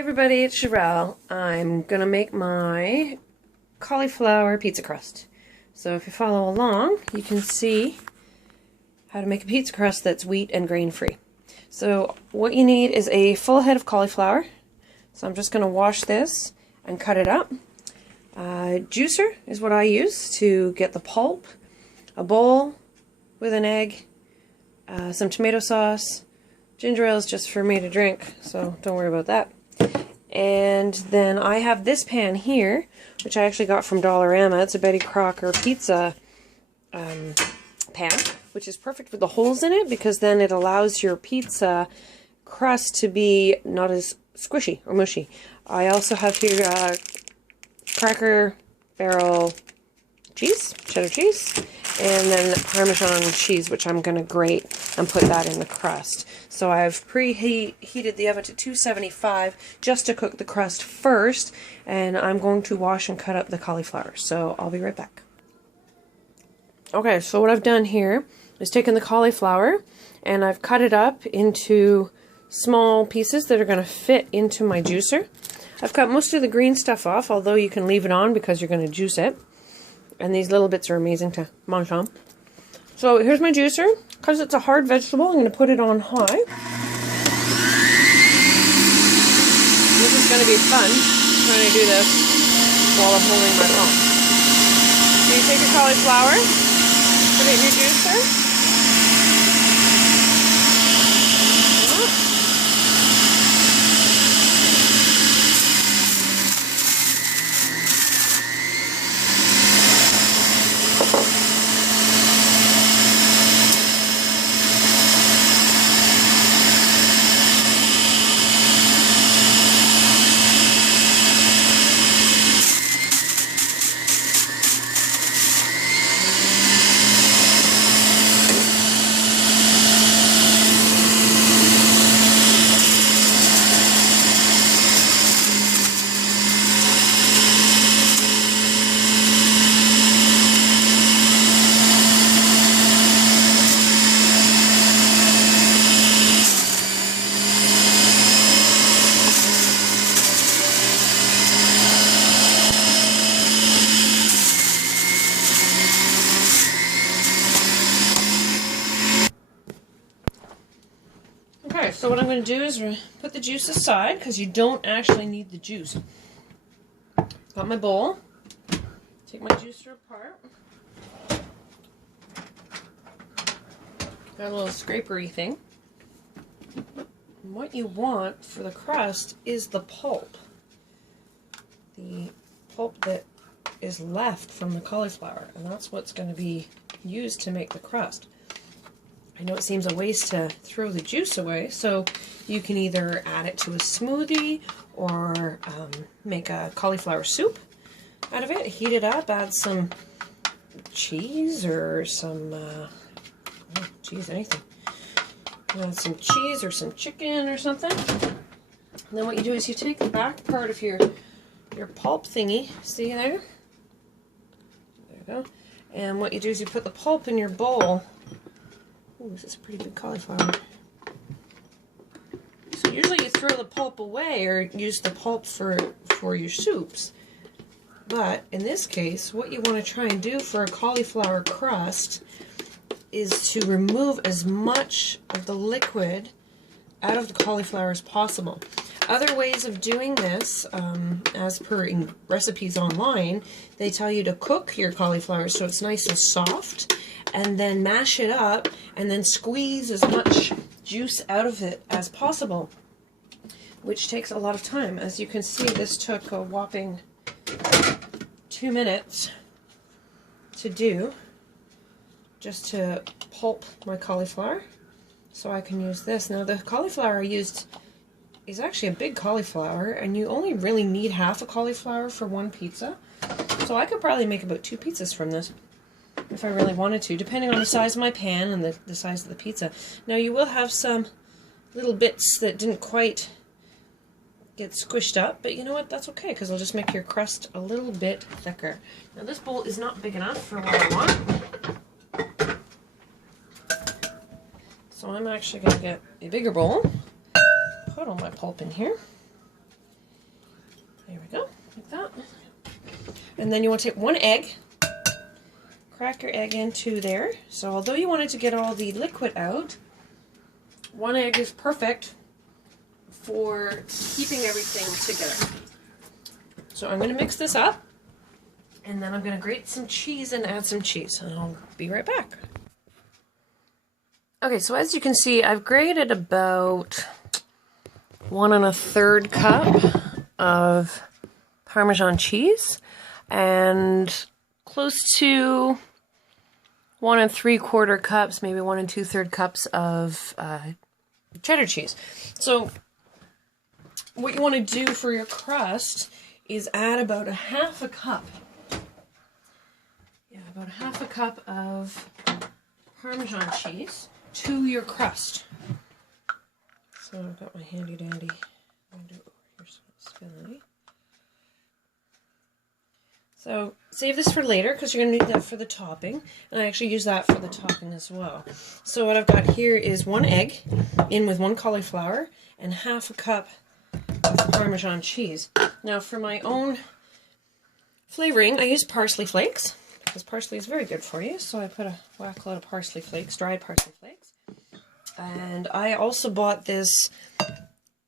Everybody, it's Sherelle. I'm gonna make my cauliflower pizza crust. So if you follow along, you can see how to make a pizza crust that's wheat and grain free. So what you need is a full head of cauliflower. So I'm just gonna wash this and cut it up. Juicer is what I use to get the pulp. A bowl with an egg, some tomato sauce. Ginger ale is just for me to drink, so don't worry about that. And then I have this pan here, which I actually got from Dollarama. It's a Betty Crocker pizza pan, which is perfect with the holes in it because then it allows your pizza crust to be not as squishy or mushy. I also have here Cracker Barrel cheese, cheddar cheese, and then Parmesan cheese, which I'm going to grate and put that in the crust. So I've preheated the oven to 275 just to cook the crust first, and I'm going to wash and cut up the cauliflower. So I'll be right back. Okay, so what I've done here is taken the cauliflower and I've cut it up into small pieces that are going to fit into my juicer. I've cut most of the green stuff off, although you can leave it on because you're going to juice it. And these little bits are amazing to munch on. So here's my juicer. Because it's a hard vegetable, I'm going to put it on high. This is going to be fun, trying to do this while I'm holding my phone. So you take your cauliflower, put it in your juicer. Okay, so what I'm going to do is put the juice aside because you don't actually need the juice. Got my bowl. Take my juicer apart. Got a little scrapery thing. And what you want for the crust is the pulp. The pulp that is left from the cauliflower, and that's what's going to be used to make the crust. I know it seems a waste to throw the juice away, so you can either add it to a smoothie or make a cauliflower soup out of it. Heat it up, add some cheese or some, anything. Add some cheese or some chicken or something. And then what you do is you take the back part of your pulp thingy, see there? There you go. And what you do is you put the pulp in your bowl. Ooh, this is a pretty big cauliflower. So usually you throw the pulp away or use the pulp for your soups. But in this case, what you want to try and do for a cauliflower crust is to remove as much of the liquid out of the cauliflower as possible. Other ways of doing this, as per recipes online, they tell you to cook your cauliflower so it's nice and soft, and then mash it up, and then squeeze as much juice out of it as possible, which takes a lot of time. As you can see, this took a whopping 2 minutes to do, just to pulp my cauliflower, so I can use this. Now the cauliflower I used is actually a big cauliflower, and you only really need half a cauliflower for one pizza. So I could probably make about 2 pizzas from this if I really wanted to, depending on the size of my pan and the size of the pizza. Now you will have some little bits that didn't quite get squished up, but you know what, that's okay, because it'll just make your crust a little bit thicker. Now this bowl is not big enough for what I want, so I'm actually going to get a bigger bowl, put all my pulp in here, There we go, like that. And then you want to take one egg, crack your egg into there. So although you wanted to get all the liquid out, one egg is perfect for keeping everything together. So I'm going to mix this up, and then I'm going to grate some cheese and add some cheese, and I'll be right back. Okay, so as you can see, I've grated about 1 1/3 cup of Parmesan cheese and close to 1 3/4 cups, maybe 1 2/3 cups of cheddar cheese. So what you want to do for your crust is add about a 1/2 cup. Yeah, about a 1/2 cup of Parmesan cheese to your crust. So I've got my handy dandy. I'm going to do it over here so it's spilly. So save this for later because you're going to need that for the topping. And I actually use that for the topping as well. So what I've got here is 1 egg in with 1 cauliflower and 1/2 cup of Parmesan cheese. Now for my own flavoring, I use parsley flakes because parsley is very good for you. So I put a whack load of parsley flakes, dried parsley flakes. And I also bought this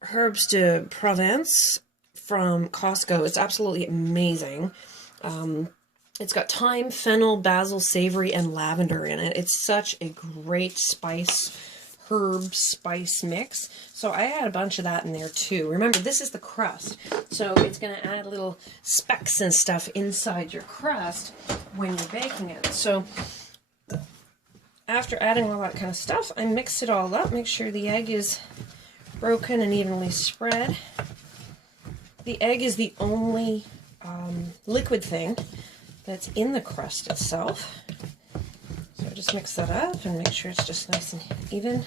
Herbes de Provence from Costco. It's absolutely amazing. It's got thyme, fennel, basil, savory, and lavender in it. It's such a great herb spice mix. So I add a bunch of that in there too. Remember, this is the crust. So it's going to add little specks and stuff inside your crust when you're baking it. So after adding all that kind of stuff, I mix it all up. Make sure the egg is broken and evenly spread. The egg is the only liquid thing that's in the crust itself. So I just mix that up and make sure it's just nice and evenly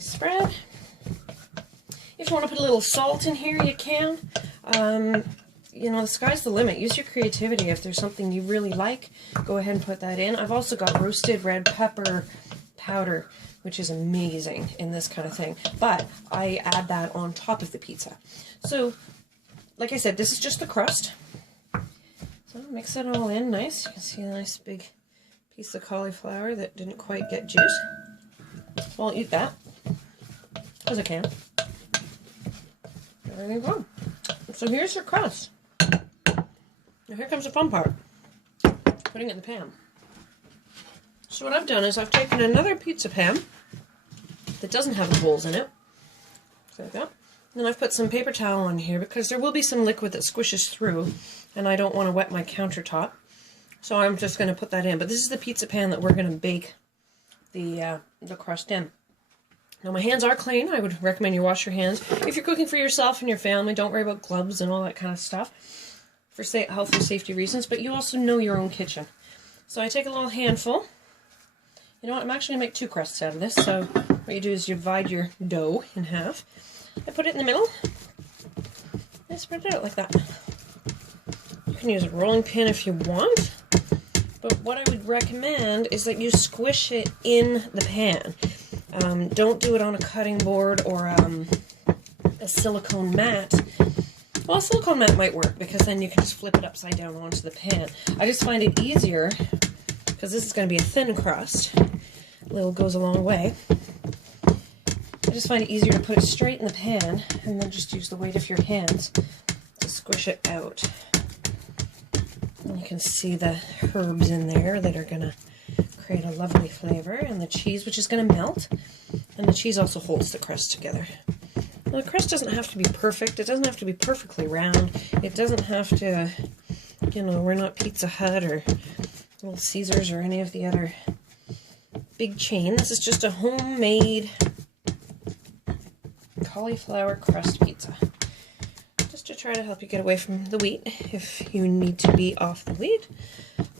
spread. If you want to put a little salt in here, you can. You know, the sky's the limit. Use your creativity. If there's something you really like, go ahead and put that in. I've also got roasted red pepper powder, which is amazing in this kind of thing. But I add that on top of the pizza. So, like I said, this is just the crust. So mix it all in nice. You can see a nice big piece of cauliflower that didn't quite get juice. Well, I'll eat that, because I can. There you go. So here's your crust. Now here comes the fun part. Putting it in the pan. So what I've done is I've taken another pizza pan that doesn't have the holes in it. So like that. And then I've put some paper towel on here because there will be some liquid that squishes through and I don't want to wet my countertop. So I'm just going to put that in. But this is the pizza pan that we're going to bake the crust in. Now my hands are clean. I would recommend you wash your hands. If you're cooking for yourself and your family, don't worry about gloves and all that kind of stuff for health and safety reasons, but you also know your own kitchen. So I take a little handful. You know what, I'm actually going to make 2 crusts out of this. So what you do is you divide your dough in half. I put it in the middle. And spread it out like that. You can use a rolling pin if you want. But what I would recommend is that you squish it in the pan. Don't do it on a cutting board or a silicone mat. Well, a silicone mat might work because then you can just flip it upside down onto the pan. I just find it easier, because this is going to be a thin crust. A little goes a long way. I just find it easier to put it straight in the pan and then just use the weight of your hands to squish it out. And you can see the herbs in there that are going to create a lovely flavor, and the cheese, which is going to melt, and the cheese also holds the crust together. Now, the crust doesn't have to be perfect. It doesn't have to be perfectly round. It doesn't have to, you know, we're not Pizza Hut or Little Caesars or any of the other big chain. This is just a homemade cauliflower crust pizza. Just to try to help you get away from the wheat if you need to be off the wheat.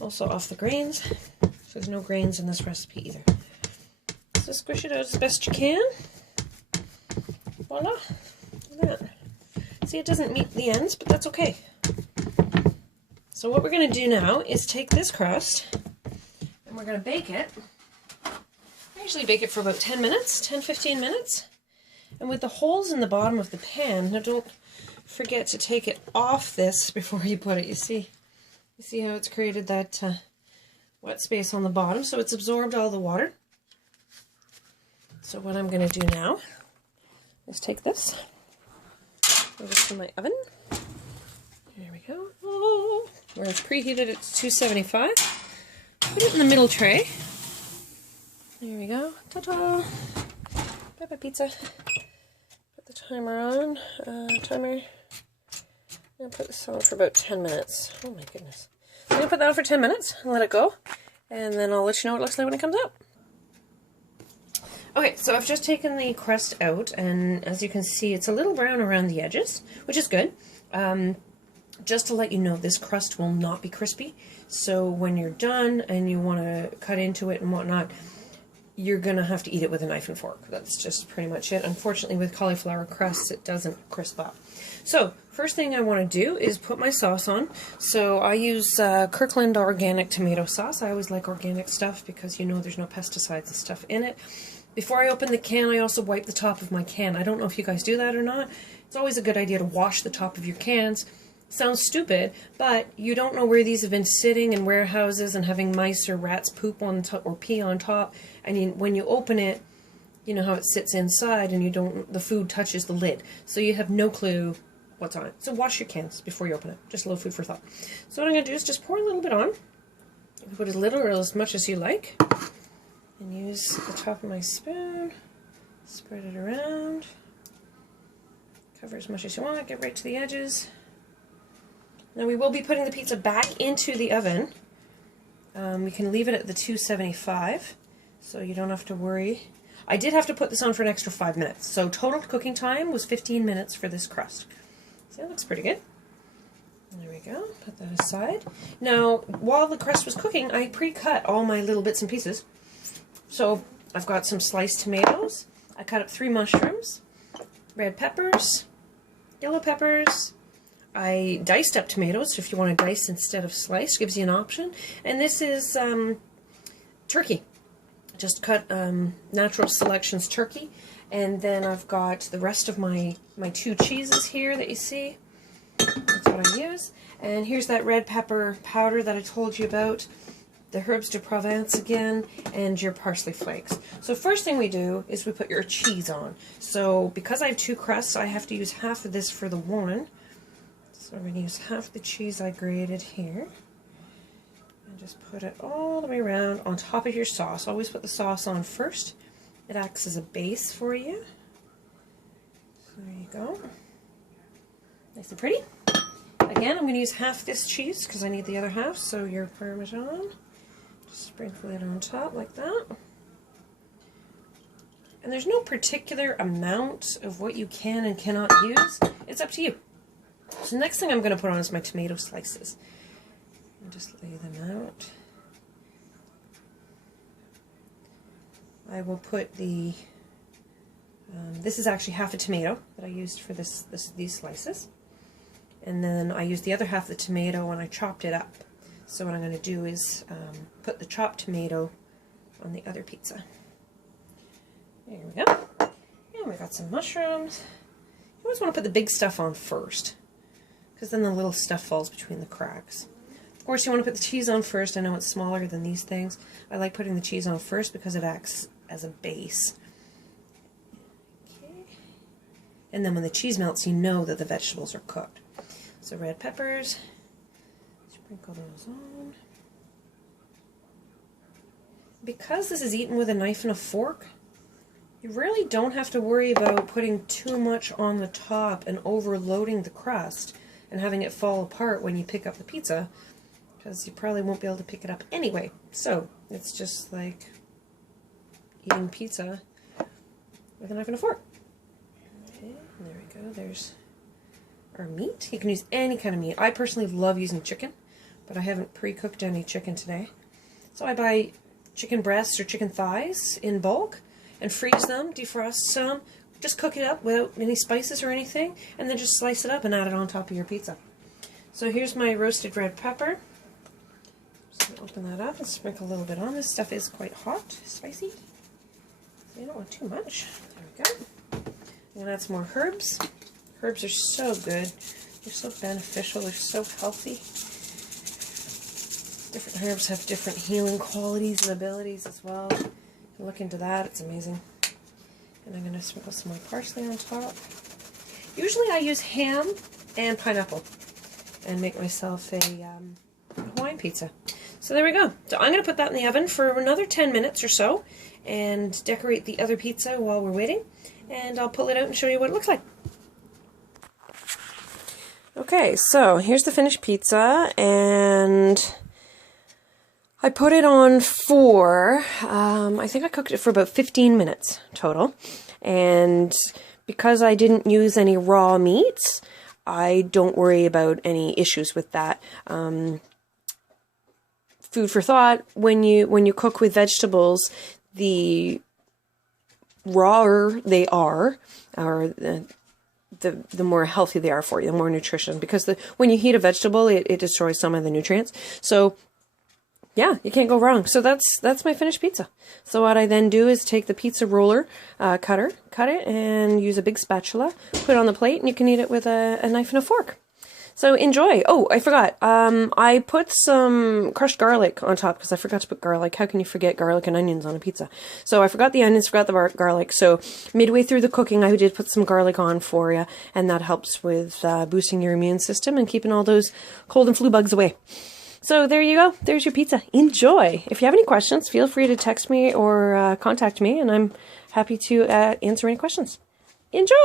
Also off the grains. So there's no grains in this recipe either. So squish it out as best you can. Voila. Look at that. See, it doesn't meet the ends, but that's okay. So what we're going to do now is take this crust and we're going to bake it. I usually bake it for about 10 minutes, 10-15 minutes. And with the holes in the bottom of the pan, now don't forget to take it off this before you put it. You see how it's created that wet space on the bottom, so it's absorbed all the water. So what I'm going to do now is take this over to my oven. There we go. Oh, where it's preheated at 275. Put it in the middle tray. There we go. Ta-da! Bye-bye pizza. Put the timer on. I'm going to put this on for about 10 minutes. Oh my goodness. I'm going to put that on for 10 minutes and let it go. And then I'll let you know what it looks like when it comes out. Okay, so I've just taken the crust out, and as you can see, it's a little brown around the edges, which is good. Just to let you know, this crust will not be crispy. So when you're done and you want to cut into it and whatnot, you're going to have to eat it with a knife and fork. That's just pretty much it. Unfortunately, with cauliflower crusts, it doesn't crisp up. So, first thing I want to do is put my sauce on. So I use Kirkland organic tomato sauce. I always like organic stuff because you know there's no pesticides and stuff in it. Before I open the can, I also wipe the top of my can. I don't know if you guys do that or not. It's always a good idea to wash the top of your cans. Sounds stupid, but you don't know where these have been sitting in warehouses and having mice or rats poop on top or pee on top. And when you open it, you know how it sits inside, and the food touches the lid, so you have no clue what's on it. So wash your cans before you open it. Just a little food for thought. So what I'm going to do is just pour a little bit on. You can put as little or as much as you like, and use the top of my spoon. Spread it around. Cover as much as you want. Get right to the edges. Now we will be putting the pizza back into the oven. We can leave it at the 275, so you don't have to worry. I did have to put this on for an extra 5 minutes, so total cooking time was 15 minutes for this crust. So that looks pretty good. There we go. Put that aside. Now, while the crust was cooking, I pre-cut all my little bits and pieces. So I've got some sliced tomatoes. I cut up 3 mushrooms, red peppers, yellow peppers. I diced up tomatoes, so if you want to dice instead of slice, gives you an option. And this is turkey. Just cut Natural Selections turkey. And then I've got the rest of my 2 cheeses here that you see. That's what I use. And here's that red pepper powder that I told you about. The herbs de Provence again, and your parsley flakes. So first thing we do is we put your cheese on. So because I have 2 crusts, I have to use half of this for the one. So I'm going to use half the cheese I grated here. And just put it all the way around on top of your sauce. Always put the sauce on first. It acts as a base for you. So there you go. Nice and pretty. Again, I'm going to use half this cheese because I need the other half. So your Parmesan. Just sprinkle it on top like that. And there's no particular amount of what you can and cannot use. It's up to you. So the next thing I'm going to put on is my tomato slices. And just lay them out. I will put the, this is actually half a tomato that I used for these slices. And then I used the other half of the tomato and I chopped it up. So what I'm going to do is put the chopped tomato on the other pizza. There we go. And we got some mushrooms. You always want to put the big stuff on first, because then the little stuff falls between the cracks. Of course, you want to put the cheese on first. I know it's smaller than these things. I like putting the cheese on first because it acts as a base. Okay. And then when the cheese melts, you know that the vegetables are cooked. So red peppers, sprinkle those on. Because this is eaten with a knife and a fork, you really don't have to worry about putting too much on the top and overloading the crust and having it fall apart when you pick up the pizza, because you probably won't be able to pick it up anyway. So it's just like eating pizza with a knife and a fork. Okay, there we go. There's our meat. You can use any kind of meat. I personally love using chicken, but I haven't pre-cooked any chicken today. So I buy chicken breasts or chicken thighs in bulk and freeze them, defrost some, just cook it up without any spices or anything, and then just slice it up and add it on top of your pizza. So here's my roasted red pepper. Just gonna open that up and sprinkle a little bit on. This stuff is quite hot, spicy, so you don't want too much. There we go. I'm gonna add some more herbs. Herbs are so good. They're so beneficial. They're so healthy. Different herbs have different healing qualities and abilities as well. Look into that. It's amazing. And I'm going to sprinkle some more parsley on top. Usually I use ham and pineapple and make myself a Hawaiian pizza. So there we go. So I'm going to put that in the oven for another 10 minutes or so and decorate the other pizza while we're waiting. And I'll pull it out and show you what it looks like. Okay, so here's the finished pizza, and I put it on for, I think I cooked it for about 15 minutes total. And because I didn't use any raw meats, I don't worry about any issues with that. Food for thought, when you cook with vegetables, the rawer they are, or the more healthy they are for you, the more nutrition. Because when you heat a vegetable, it destroys some of the nutrients. So yeah, you can't go wrong. So that's my finished pizza. So what I then do is take the pizza roller cutter, cut it, and use a big spatula, put it on the plate, and you can eat it with a knife and a fork. So enjoy. Oh, I forgot. I put some crushed garlic on top because I forgot to put garlic. How can you forget garlic and onions on a pizza? So I forgot the onions, forgot the garlic. So midway through the cooking, I did put some garlic on for you, and that helps with boosting your immune system and keeping all those cold and flu bugs away. So there you go. There's your pizza. Enjoy. If you have any questions, feel free to text me or contact me, and I'm happy to answer any questions. Enjoy!